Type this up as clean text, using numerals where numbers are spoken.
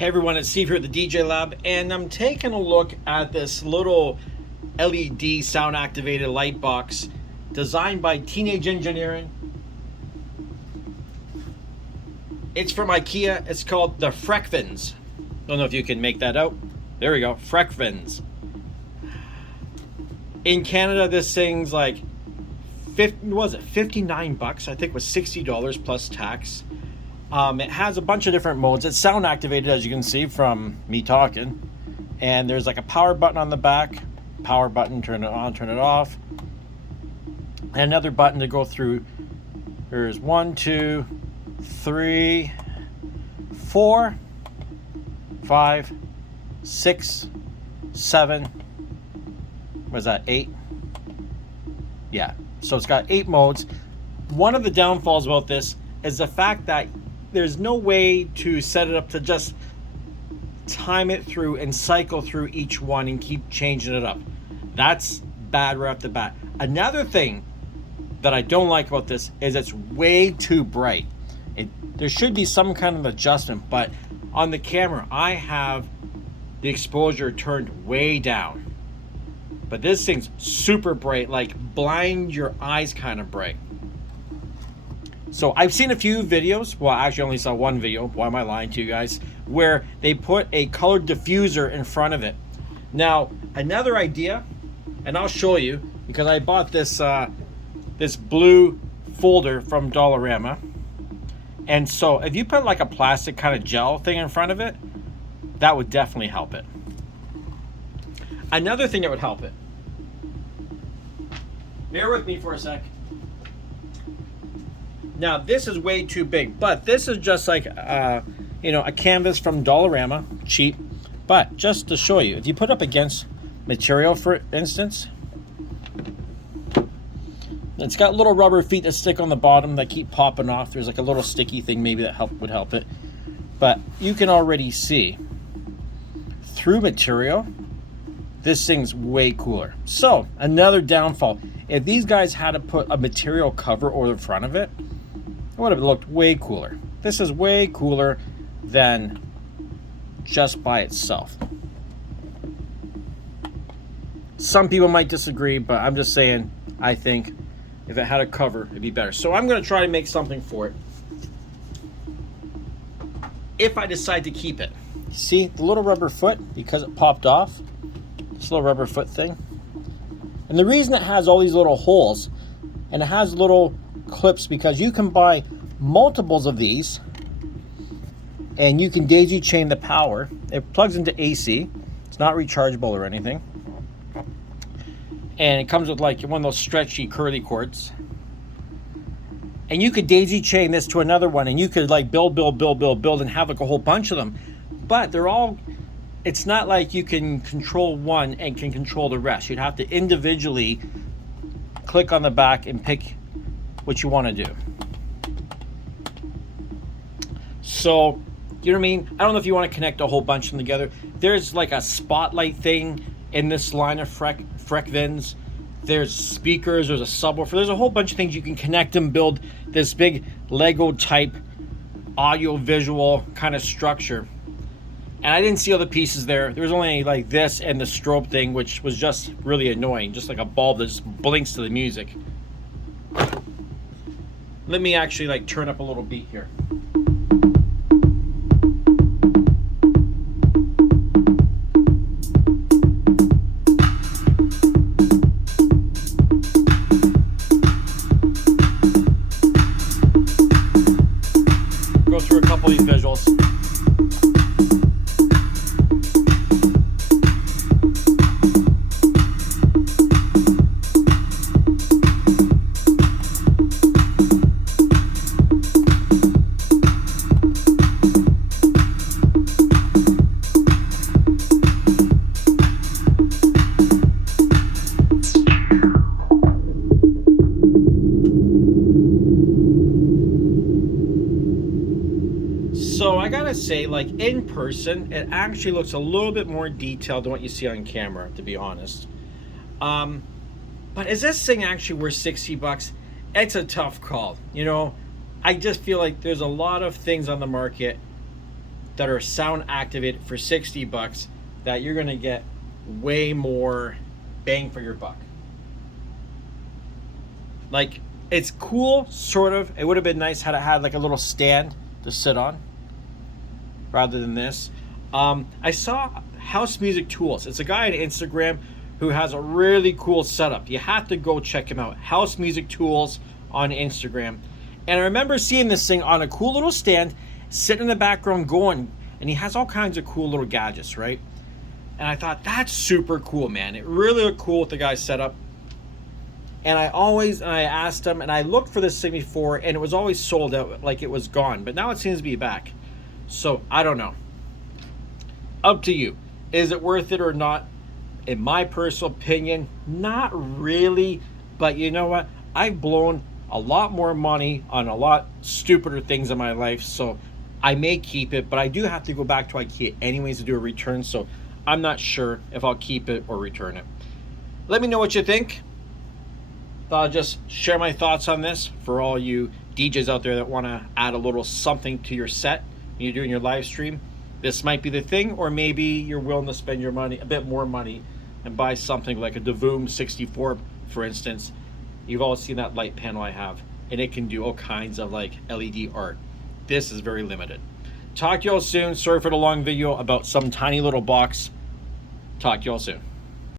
Hey everyone, it's Steve here at the DJ Lab, and I'm taking a look at this little LED sound activated light box designed by Teenage Engineering. It's from Ikea. It's called the Frekvens. Don't know if you can make that out. There we go, Frekvens. In Canada, this thing's like 59 bucks? I think it was $60 plus tax. It has a bunch of different modes. It's sound activated, as you can see from me talking. And there's like a power button on the back. Power button, turn it on, turn it off. And another button to go through. There's 1, 2, 3, 4, 5, 6, 7. What's that, 8? Yeah, so it's got 8 modes. One of the downfalls about this is the fact that there's no way to set it up to just time it through and cycle through each one and keep changing it up. That's bad right off the bat. Another thing that I don't like about this is it's way too bright. There should be some kind of adjustment, but on the camera I have the exposure turned way down. But this thing's super bright, like blind your eyes kind of bright. So I've seen a few videos, well I actually only saw one video, why am I lying to you guys, where they put a colored diffuser in front of it. Now another idea, and I'll show you because I bought this this blue folder from Dollarama, and so if you put like a plastic kind of gel thing in front of it, that would definitely help it. Another thing that would help it, bear with me for a sec. Now this is way too big, but this is just like a canvas from Dollarama, cheap. But just to show you, if you put up against material, for instance, it's got little rubber feet that stick on the bottom that keep popping off. There's like a little sticky thing maybe that would help it. But you can already see through material, this thing's way cooler. So another downfall, if these guys had to put a material cover over the front of it, it would have looked way cooler. This is way cooler than just by itself. Some people might disagree, but I'm just saying, I think if it had a cover, it'd be better. So I'm gonna try to make something for it. If I decide to keep it. See the little rubber foot, because it popped off, this little rubber foot thing. And the reason it has all these little holes, and it has little clips, because you can buy multiples of these and you can daisy chain the power. It plugs into AC. It's not rechargeable or anything. And it comes with like one of those stretchy curly cords. And you could daisy chain this to another one, and you could like build and have like a whole bunch of them. But they're all, it's not like you can control one and can control the rest. You'd have to individually click on the back and pick what you want to do. So, you know what I mean? I don't know if you want to connect a whole bunch of them together. There's like a spotlight thing in this line of Frekvens. There's speakers, there's a subwoofer, there's a whole bunch of things you can connect and build this big Lego type audio visual kind of structure. And I didn't see all the pieces there. There was only like this and the strobe thing, which was just really annoying, just like a bulb that just blinks to the music. Let me actually like turn up a little beat here. Go through a couple of these visuals. So I gotta say, like in person, it actually looks a little bit more detailed than what you see on camera, to be honest. But is this thing actually worth 60 bucks? It's a tough call. You know, I just feel like there's a lot of things on the market that are sound activated for 60 bucks that you're going to get way more bang for your buck. Like, it's cool, sort of. It would have been nice had it had like a little stand to sit on rather than this. I saw House Music Tools. It's a guy on Instagram who has a really cool setup. You have to go check him out. House Music Tools on Instagram. And I remember seeing this thing on a cool little stand, sitting in the background going, and he has all kinds of cool little gadgets, right? And I thought, that's super cool, man. It really looked cool with the guy's setup. And I asked him, and I looked for this thing before, and it was always sold out, like it was gone. But now it seems to be back. So, I don't know. Up to you. Is it worth it or not? In my personal opinion, not really. But you know what? I've blown a lot more money on a lot stupider things in my life. So, I may keep it. But I do have to go back to Ikea anyways to do a return. So, I'm not sure if I'll keep it or return it. Let me know what you think. Thought I'd just share my thoughts on this for all you DJs out there that want to add a little something to your set when you're doing your live stream. This might be the thing, or maybe you're willing to spend your money, a bit more money, and buy something like a Devoom 64, for instance. You've all seen that light panel I have, and it can do all kinds of like LED art. This is very limited. Talk to y'all soon. Sorry for the long video about some tiny little box. Talk to y'all soon.